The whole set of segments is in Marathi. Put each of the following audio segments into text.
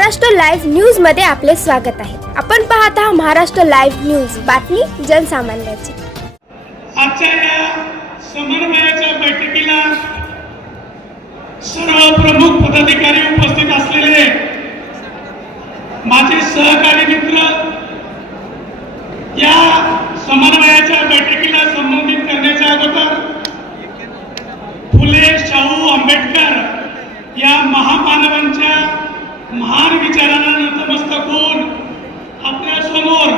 महाराष्ट्र लाईव्ह न्यूजमध्ये आपले स्वागत आहे. आपण पाहत आहात महाराष्ट्र लाईव्ह न्यूज. बातमी जनसामान्याची. आजच्या या समन्वयाच्या बैठकीला सर्व प्रमुख पदाधिकारी उपस्थित असलेले माझे सहकारी मित्र महान विचारांना नतमस्तक होऊन आपल्यासमोर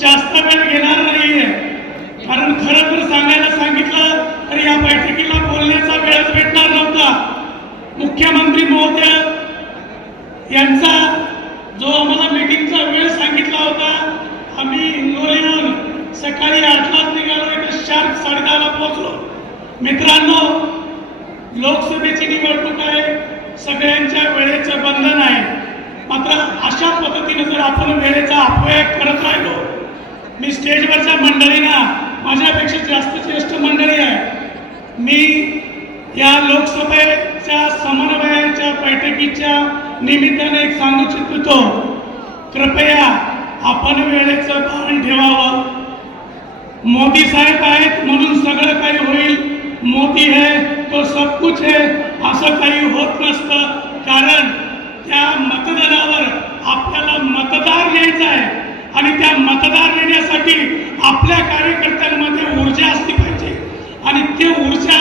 जास्त वेळ घेणार नाहीये. कारण खरं तर सांगायला सांगितलं तर या बैठकीला बोलण्याचा वेळच भेटणार नव्हता. मुख्यमंत्री महोदय यांचा जो आम्हाला मीटिंगचा वेळ सांगितला होता आम्ही हिंगोलीहून सकाळी आठलाच निघालो इथे शार्प साडेदहाला पोहोचलो. मित्रांनो लोकसभेची निवडणूक आहे सगळ्यांच्या वेळेचं बंधन आहे. मात्र अशा पद्धतीने जर आपण वेळेचा अपव्यय करत राहिलो मी स्टेजवरच्या मंडळींना माझ्यापेक्षा जास्त ज्येष्ठ मंडळी आहे मी या लोकसभेच्या समन्वयाच्या बैठकीच्या निमित्ताने एक सांगू इच्छितो. कृपया आपण वेळेचं भान ठेवावं. मोदी साहेब आहेत म्हणून सगळं काही होईल. मोदी है तो सब कुछ है असं काही होत नसतं. कारण त्या मतदानावर आपल्याला मतदार न्यायचा आहे. आणि त्या मतदार नेण्यासाठी आपल्या कार्यकर्त्यांमध्ये ऊर्जा असली पाहिजे. आणि ते ऊर्जा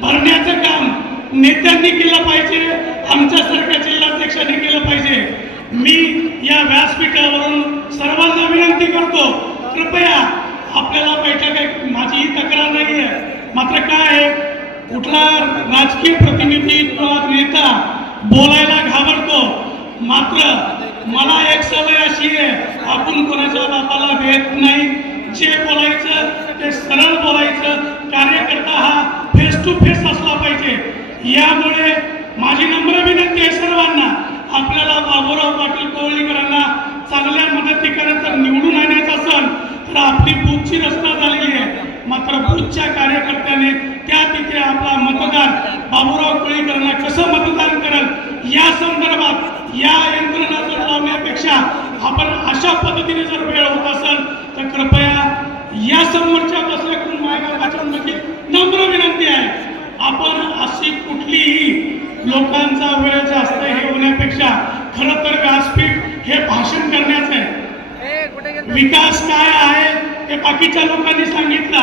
भरण्याचं काम नेत्यांनी केलं पाहिजे. आमच्यासारख्या जिल्हाध्यक्षांनी केलं पाहिजे. मी या व्यासपीठावरून सर्वांना विनंती करतो कृपया आपल्याला बैठक आहे. माझी ही तक्रार नाही आहे. मात्र काय आहे? कुठला राजकीय प्रतिनिधी किंवा नेता बोलायला घाबरतो मात्र मला एक सवय अशी आहे आपण कोणाच्या बापाला भेट नाही. जे बोलायचं ते सरळ बोलायचं. कार्यकर्ता हा फेस टू फेस असला पाहिजे. यामुळे माझी नम्र विनंती आहे सर्वांना आपल्याला बाबूराव पाटील कोवळीकरांना चांगल्या मदतीकडे जर निवडून आणायचं असेल तर आपली बूथची रचना झालेली आहे मात्र बूथच्या कार्यकर्त्याने त्या तिथे आपला मतदार बाबूराव कोळीकरांना कसं मतदान करेल या संदर्भात या यंत्रणा जर लावण्यापेक्षा आपण अशा पद्धतीने जर वेळ होत असेल तर कृपया या समोरच्या बसल्याकडून मायबापाच्या नक्की नम्र विनंती आहे आपण अशी कुठलीही लोकांचा वेळ जास्त हे होण्यापेक्षा खरं तर व्यासपीठ हे भाषण करण्याचं आहे विकास काय आहे ते बाकीच्या लोकांनी सांगितला.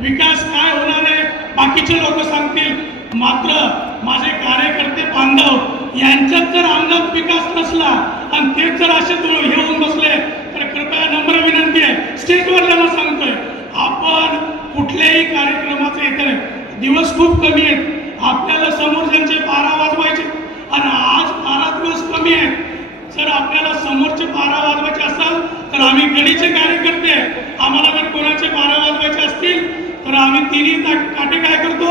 विकास काय होणार आहे बाकीचे लोक सांगतील. मात्र माझे कार्यकर्ते बांधव यांच्यात जर अंगात विकास नसला आणि तेच जर असे घेऊन हे होऊन बसले तर कृपया नम्र विनंती आहे. स्टेजवरल्यांना सांगतोय आपण कुठल्याही कार्यक्रमाचे इतर दिवस खूप कमी आहेत. आपल्याला समोर जर वाजवायचे आणि आज बारा दिवस कमी आहेत जर आपल्याला समोरचे बारा वाजवायचे असेल तर आम्ही गडीचे कार्यकर्ते आहे. आम्हाला जर कोणाचे बारा वाजवायचे असतील तर आम्ही तिन्ही काटे काय करतो?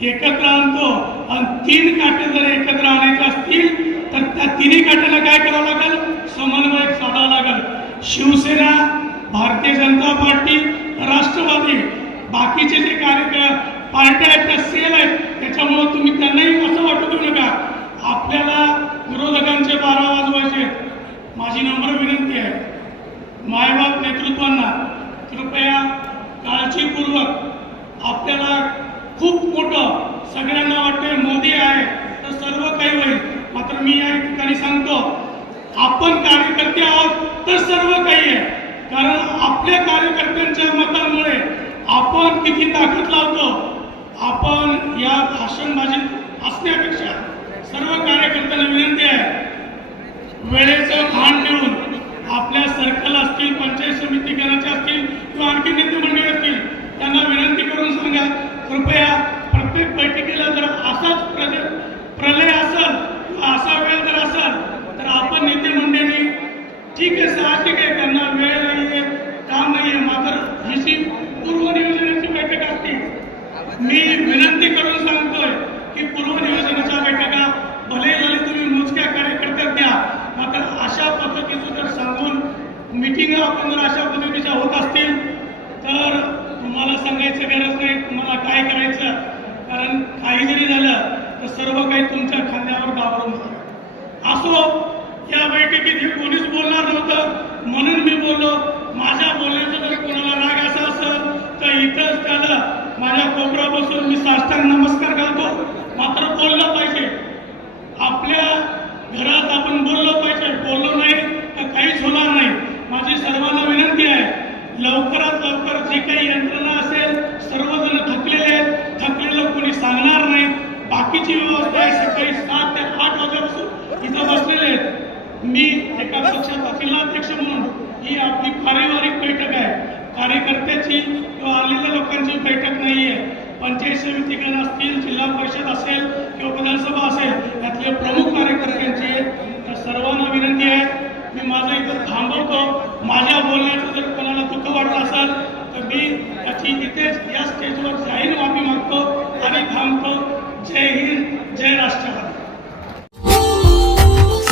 एकत्र आणतो. आणि तीन काटे जर एकत्र आणायचे असतील तर त्या तिन्ही काट्याला काय करावं लागेल? समन्वय साधावा लागेल. शिवसेना भारतीय जनता पार्टी राष्ट्रवादी. बाकीचे जे कार्य पार्ट्या आहेत त्या सेल आहेत. त्याच्यामुळं तुम्ही त्यांनाही असं वाटू देऊ नका. आपल्याला विरोधकांचे बारा वाजवायचे माझी नम्र विनंती आहे. मायबाप नेतृत्वांना कृपया काळजीपूर्वक आपल्याला खूप मोठं सगळ्यांना वाटते मोदी आहे तर सर्व काही होईल. मात्र मी या ठिकाणी सांगतो आपण कार्यकर्ते आहोत तर सर्व काही आहे. कारण आपल्या कार्यकर्त्यांच्या मतांमुळे आपण किती ताकद लावतो आपण या भाषणबाजीत असण्यापेक्षा सर्व कार्यकर्त्यांना विनंती आहे वेळेचं भान ठेवून आपल्या सर्कल असतील पंचायत समिती गणाचे असतील किंवा आणखी नेते मंडळी असतील त्यांना विनंती करून सांगा कृपया प्रत्येक बैठकीला जर असाच प्रलय प्रलय असेल किंवा असा वेळ जर असेल तर आपण नेते मंडळी ठीक आहे साहजिक आहे त्यांना वेळ नाहीये. काम नाहीये. मात्र ही जी पूर्वनियोजनाची बैठक असते. मी विनंती करून सांगतोय की पूर्वनियोजनाच्या बैठका भले झाले तुम्ही मोजक्या कार्यकर्त्यात द्या मात्र अशा पद्धतीचं जर सांगून मिटिंग आपण जर अशा पद्धतीच्या होत असतील तर तुम्हाला सांगायचं गरज नाही. तुम्हाला काय करायचं? कारण काही जरी झालं तर सर्व काही तुमच्या खांद्यावर दावरून असो त्या बैठकीत हे कोणीच बोलणार नव्हतं. म्हणून मी बोललो माझ्या बोलण्याचा जर कोणाला राग असा असेल तर इथंच त्याला माझ्या कोपरा बसून मी साष्टांग नमस्कार घालतो मात्र बोललं पाहिजे. आपल्या घरात आपण बोललो पाहिजे. बोललो नाही तर काहीच होणार नाही. माझी सर्वांना विनंती आहे लवकरात लवकर जी काही यंत्रणा असेल सर्वजण थकलेले आहेत. थकलेलं कोणी सांगणार नाही. बाकीची व्यवस्था आहे सकाळी सात ते आठ वाजल्यापासून इथं बसलेले आहेत मी एका पक्षाचा जिल्हाध्यक्ष म्हणून ही आपली पारिवारिक बैठक आहे. कार्यकर्त्याची किंवा आलेल्या लोकांची बैठक नाही आहे पंचायत समितीकडे असतील जिल्हा परिषद असेल किंवा विधानसभा असेल यातले प्रमुख कार्यकर्त्यांची तर सर्वांना विनंती आहे. मी माझं इथं थांबवतो.